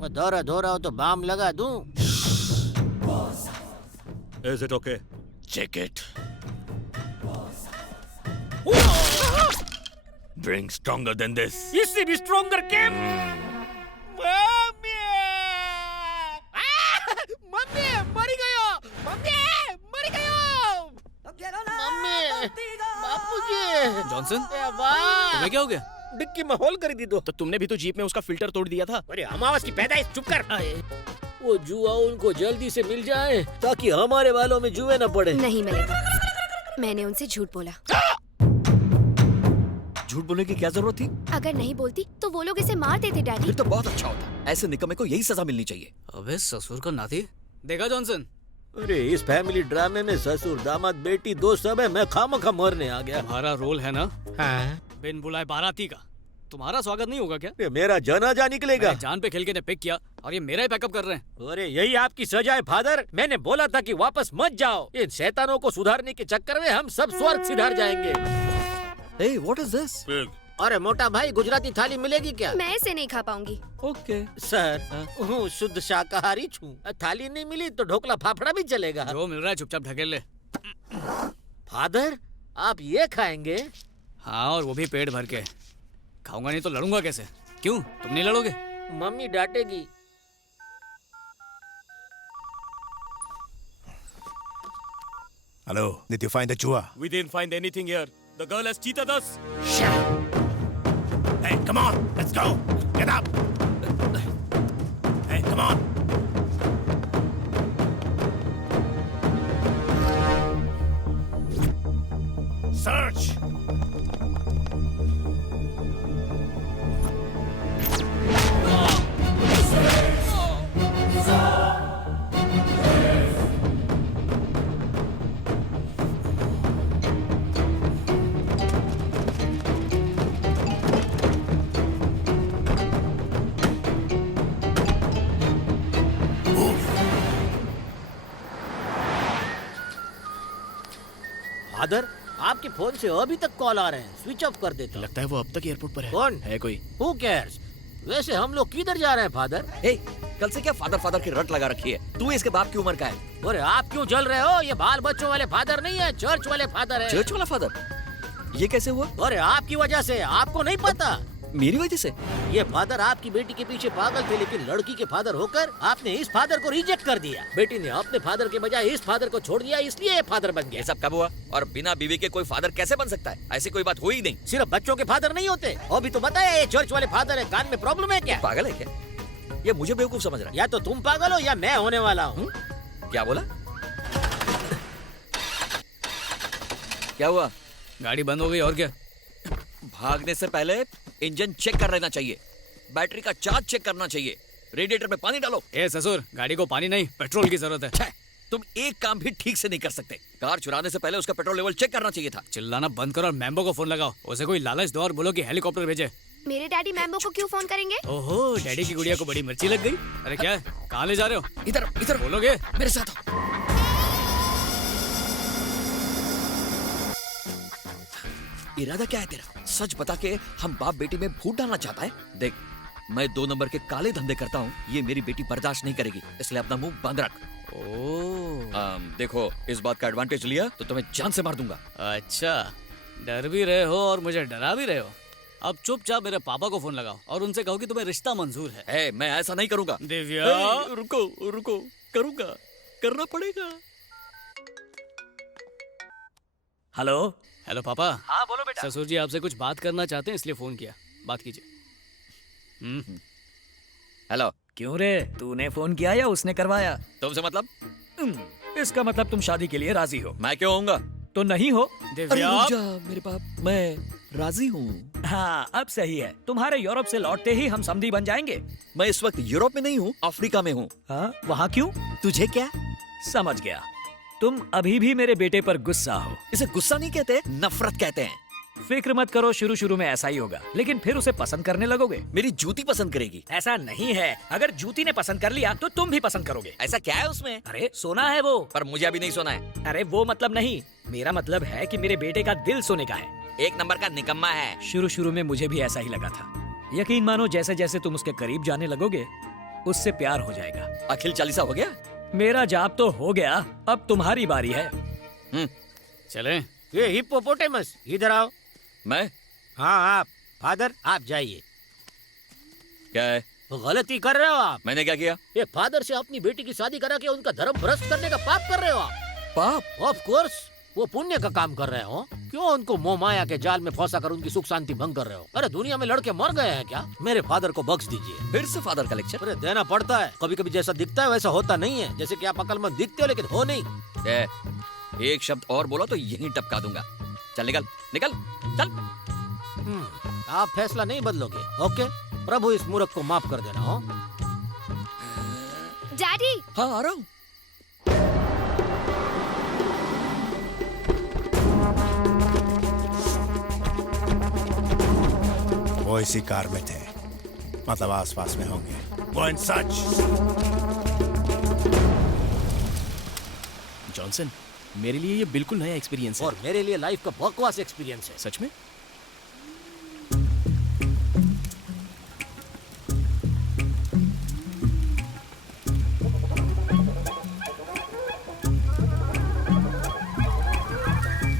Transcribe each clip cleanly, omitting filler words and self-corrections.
मैं दर्द हो रहा हो तो बाम लगा दूं? Is it okay? Check it. Drink stronger than this. इससे भी स्ट्रॉन्गर केम। मम्मी मम्मी मर गयो, मम्मी मर गयो। मम्मी, बापूजी। जॉनसन, ए वाह! तुम्हें क्या हो गया? डिक्की में होल कर दी दो। तो तुमने भी तो जीप में उसका फिल्टर तोड़ दिया था। अरे अमावस की पैदाइश, चुप कर। वो जुआ उनको जल्दी से मिल जाए ताकि हमारे बालों में जुए न पड़े। नहीं मिलेगा। मैंने उनसे झूठ बोला। झूठ बोलने की क्या जरूरत थी? अगर नहीं बोलती तो वो लोग इसे मार देते डैडी। फिर तो बहुत अच्छा होता। ऐसे निकम्मे को यही सजा मिलनी चाहिए। अबे ससुर का नाती। देखा जॉनसन? अरे इस फैमिली ड्रामे में ससुर, दामाद, बेटी दो सब है। मैं खामखा मरने आ गया। तुम्हारा रोल है ना, हाँ। बिन बुलाए बाराती का। तुम्हारा स्वागत नहीं होगा क्या? ये मेरा जनाजा निकलेगा। मेरे जान पे खेल के ने पिक किया और ये मेरा ही पैकअप कर रहे हैं। अरे यही आपकी सजा है फादर। मैंने बोला था कि वापस मत जाओ। इन शैतानों को सुधारने के चक्कर में हम सब स्वर्ग सिधार जाएंगे। Hey, what is this? Pig. अरे मोटा भाई, गुजराती थाली मिलेगी क्या? मैं इसे नहीं खा पाऊंगी। Okay. सर, हूँ शुद्ध शाकाहारी छूं। थाली नहीं मिली तो ढोकला फाफड़ा भी चलेगा। जो मिल रहा है चुपचाप ढकेल ले। फादर, आप ये खाएंगे? हाँ, और वो भी पेट भर के। खाऊंगा नहीं तो लड़ूंगा कैसे? क्यों, तुम नहीं लड़ोगे? Mummy डांटेगी। Hello, did you find the chua? We didn't find anything here. The girl has cheated us. Hey, come on, let's go. Get up. Hey, come on. Search. Father, आपके फोन से अभी तक कॉल आ रहे हैं। Switch off कर देता हूं। लगता है वो अब तक एयरपोर्ट पर है। कौन है कोई? Who cares? वैसे हम लोग किधर जा रहे हैं फादर? हे, कल से क्या फादर फादर की रट लगा रखी है? तू इसके बाप की उम्र का है। अरे आप क्यों जल रहे हो? ये बाल बच्चों वाले फादर नहीं है, चर्च वाले फादर है। चर्च वाला फादर? ये कैसे हुआ? अरे आपकी वजह से। आपको नहीं पता? मेरी वजह से? ये फादर आपकी बेटी के पीछे पागल थे, लेकिन लड़की के फादर होकर आपने इस फादर को रिजेक्ट कर दिया। बेटी ने अपने फादर के बजाय इस फादर को छोड़ दिया, इसलिए ये फादर बन गया। ये सब कब हुआ? और बिना बीवी के कोई फादर कैसे बन सकता है? ऐसी कोई बात हुई ही नहीं। सिर्फ बच्चों के फादर नहीं होते। अभी तो बताया ये चर्च वाले फादर है। कान में प्रॉब्लम है क्या? पागल है क्या? ये मुझे बेवकूफ समझ रहा है। या तो तुम पागल हो या मैं होने वाला हूँ। क्या बोला? क्या हुआ? गाड़ी बंद हो गई और क्या? भागने से पहले इंजन चेक कर लेना चाहिए, बैटरी का चार्ज चेक करना चाहिए, रेडिएटर में पानी डालो। ए ससुर, गाड़ी को पानी नहीं पेट्रोल की जरूरत है। छे, तुम एक काम भी ठीक से नहीं कर सकते। कार चुराने से पहले उसका पेट्रोल लेवल चेक करना चाहिए था। चिल्लाना बंद करो और मैम्बो को फोन लगाओ। उसे कोई लालच दो और बोलो कि हेलीकॉप्टर भेजे। मेरे डैडी मैम्बो को क्यों फोन करेंगे? ओहो, डैडी की गुड़िया को बड़ी मिर्ची लग गई। अरे क्या है? कहाँ ले जा रहे हो? इधर इधर बोलोगे? मेरे साथ आओ। इरादा क्या है तेरा? सच बता के हम बाप बेटी में फूट डालना चाहता है? देख, मैं 2 नंबर के काले धंधे करता हूँ, ये मेरी बेटी बर्दाश्त नहीं करेगी, इसलिए अपना मुंह बंद रख। देखो, इस बात का एडवांटेज लिया तो तुम्हें जान से मार दूंगा। अच्छा, डर भी रहे हो और मुझे डरा भी रहे हो। अब चुपचाप मेरे पापा को फोन लगाओ और उनसे कहो कि तुम्हें रिश्ता मंजूर है। मैं ऐसा नहीं करूंगा। दिव्या, रुको रुको, करूंगा, करना पड़ेगा। हेलो हेलो पापा। हाँ बोलो बेटा। ससुर जी आपसे कुछ बात करना चाहते हैं, इसलिए फोन किया। बात कीजिए। हेलो। क्यों रे, तूने फोन किया या उसने करवाया? तुमसे मतलब? इसका मतलब तुम शादी के लिए राजी हो? मैं क्यों होऊंगा? तो नहीं हो? दिव्या, मेरे बाप, मैं राजी हूँ। हाँ, अब सही है। तुम्हारे यूरोप से लौटते ही हम समधी बन जाएंगे। मैं इस वक्त यूरोप में नहीं हूँ, अफ्रीका में हूँ। हाँ, वहाँ क्यों? तुझे क्या? समझ गया, तुम अभी भी मेरे बेटे पर गुस्सा हो। इसे गुस्सा नहीं कहते, नफरत कहते हैं। फिक्र मत करो, शुरू शुरू में ऐसा ही होगा, लेकिन फिर उसे पसंद करने लगोगे। मेरी जूती पसंद करेगी। ऐसा नहीं है, अगर जूती ने पसंद कर लिया तो तुम भी पसंद करोगे। ऐसा क्या है उसमें? अरे सोना है वो। पर मुझे अभी नहीं सोना है। अरे वो मतलब नहीं, मेरा मतलब है कि मेरे बेटे का दिल सोने का है। 1 नंबर का निकम्मा है। शुरू शुरू में मुझे भी ऐसा ही लगा था। यकीन मानो, जैसे जैसे तुम उसके करीब जाने लगोगे उससे प्यार हो जाएगा। अखिल चालीसा हो गया? मेरा जाप तो हो गया, अब तुम्हारी बारी है। चलें? ये हिप्पोपोटेमस इधर आओ। मैं? हाँ आप फादर आप जाइए। क्या है? वो गलती कर रहे हो आप। मैंने क्या किया? एक फादर से अपनी बेटी की शादी करा के उनका धर्म भ्रष्ट करने का पाप कर रहे हो आप। पाप? ऑफ कोर्स वो पुण्य का काम कर रहे हो। क्यों उनको मोह माया के जाल में फंसा कर उनकी सुख शांति भंग कर रहे हो? अरे दुनिया में लड़के मर गए हैं क्या? मेरे फादर को बख्श दीजिए। फिर से फादर का लेक्चर? अरे देना पड़ता है, कभी कभी जैसा दिखता है वैसा होता नहीं है। जैसे कि आप अकलमंद दिखते हो लेकिन हो नहीं। एक शब्द और बोलो तो यहीं टपका दूंगा। चल निकल निकल चल। आप फैसला नहीं बदलोगे, ओके? प्रभु इस मूर्ख को माफ कर देना। हो डैडी, हाँ आ रहा हूँ। वो इसी कार में थे, मतलब आसपास में होंगे। वो इन सच। जॉनसन, मेरे लिए ये बिल्कुल नया एक्सपीरियंस है। और मेरे लिए लाइफ का बकवास एक्सपीरियंस है। सच में?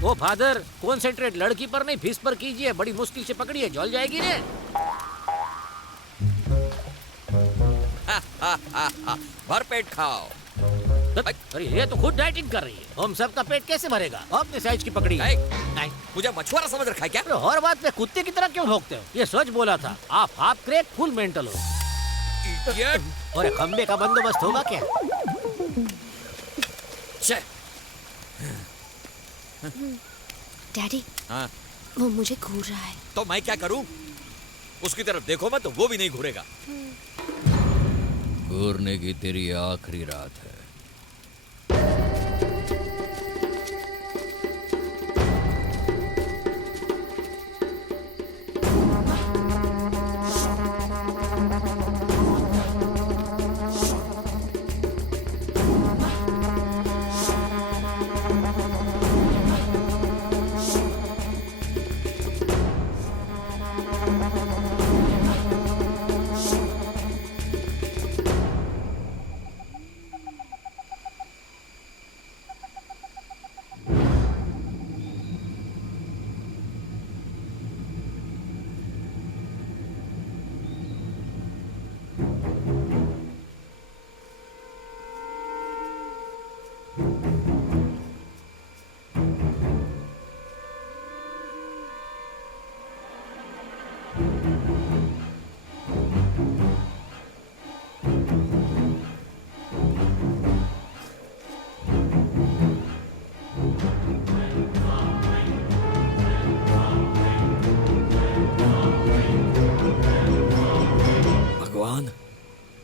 वो फादर कॉन्सेंट्रेट लड़की पर नहीं फीस पर कीजिए, बड़ी मुश्किल से पकड़ी है, जल जाएगी ने। भर पेट खाओ। अरे ये तो खुद डाइटिंग कर रही है, हम सबका पेट कैसे भरेगा? अपने साइज की पकड़ी है। नहीं, मुझे मछुआरा समझ रखा है क्या? अरे हर बात पे कुत्ते की तरह क्यों भौंकते हो? ये सच बोला था, आप हाफ क्रैक फुल मेंटल हो। Idiot! और खंबे का बंदोबस्त होगा क्या? डैडी, हाँ, वो मुझे घूर रहा है। तो मैं क्या करूं? उसकी तरफ देखो मत तो वो भी नहीं घूरेगा। घूरने की तेरी आखिरी रात है। भगवान,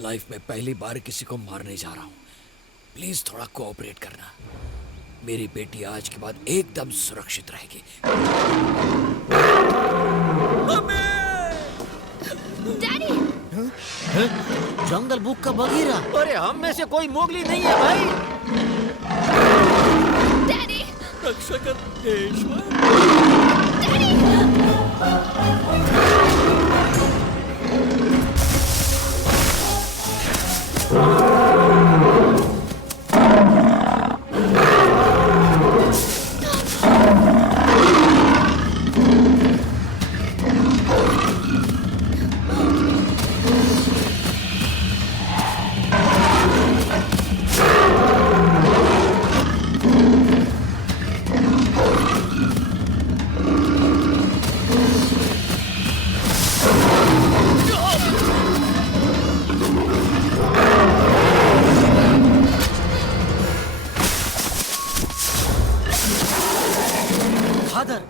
लाइफ में पहली बार किसी को मारने जा रहा हूँ, प्लीज थोड़ा कोऑपरेट करना। मेरी बेटी आज के बाद एकदम सुरक्षित रहेगी। डैडी, जंगल बुक का बगीरा। अरे हम में से कोई मोगली नहीं है भाई। डैडी, रक्षकर्तेश्वर। फादर,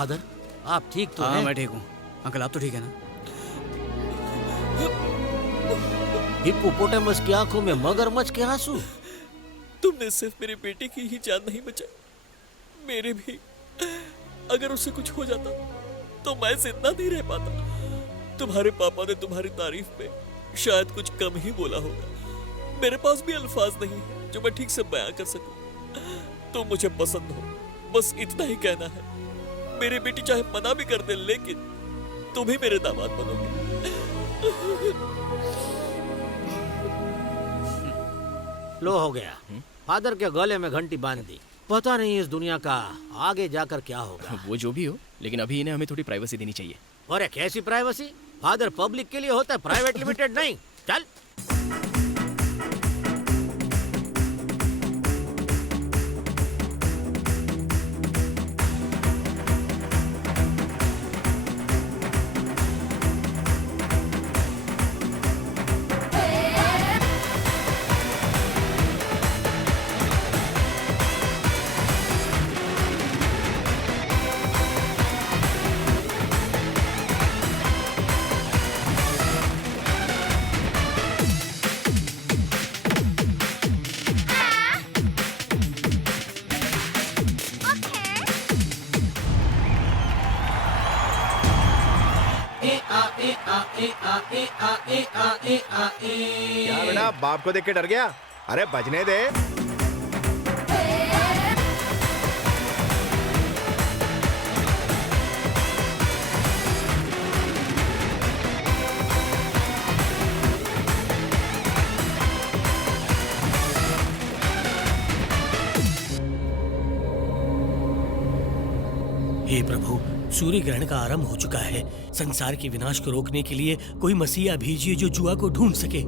फादर आप ठीक तो हाँ हैं? मैं ठीक हूँ। अंकल आप तो ठीक है ना? हिप्पोपोटामस की आंखों में मगरमच्छ के आंसू। तुमने सिर्फ मेरी बेटी की ही जान नहीं बचाई, मेरी भी। अगर उसे कुछ हो जाता तो मैं जिंदा नहीं रह पाता। तुम्हारे पापा ने तुम्हारी तारीफ में शायद कुछ कम ही बोला होगा। मेरे पास भी अल्फाज नहीं है जो मैं ठीक से बयां कर सकूं। तुम मुझे पसंद हो, बस इतना ही कहना है। मेरी बेटी चाहे मना भी कर दे, लेकिन तुम ही मेरे दामाद बनोगे। लो हो गया। फादर के गले में घंटी बांध दी। पता नहीं इस दुनिया का आगे जाकर क्या होगा। वो जो भी हो, लेकिन अभी इन्हें हमें थोड़ी प्राइवेसी देनी चाहिए। और कैसी प्राइवेसी? फादर पब्लिक के लिए होता है, प्राइवेट लिमिटेड नहीं। चल। क्या बेटा, बाप को देख के डर गया? अरे बजने दे। हे प्रभु, सूर्य ग्रहण का आरंभ हो चुका है। संसार के विनाश को रोकने के लिए कोई मसीहा भेजिए जो जुआ को ढूंढ सके।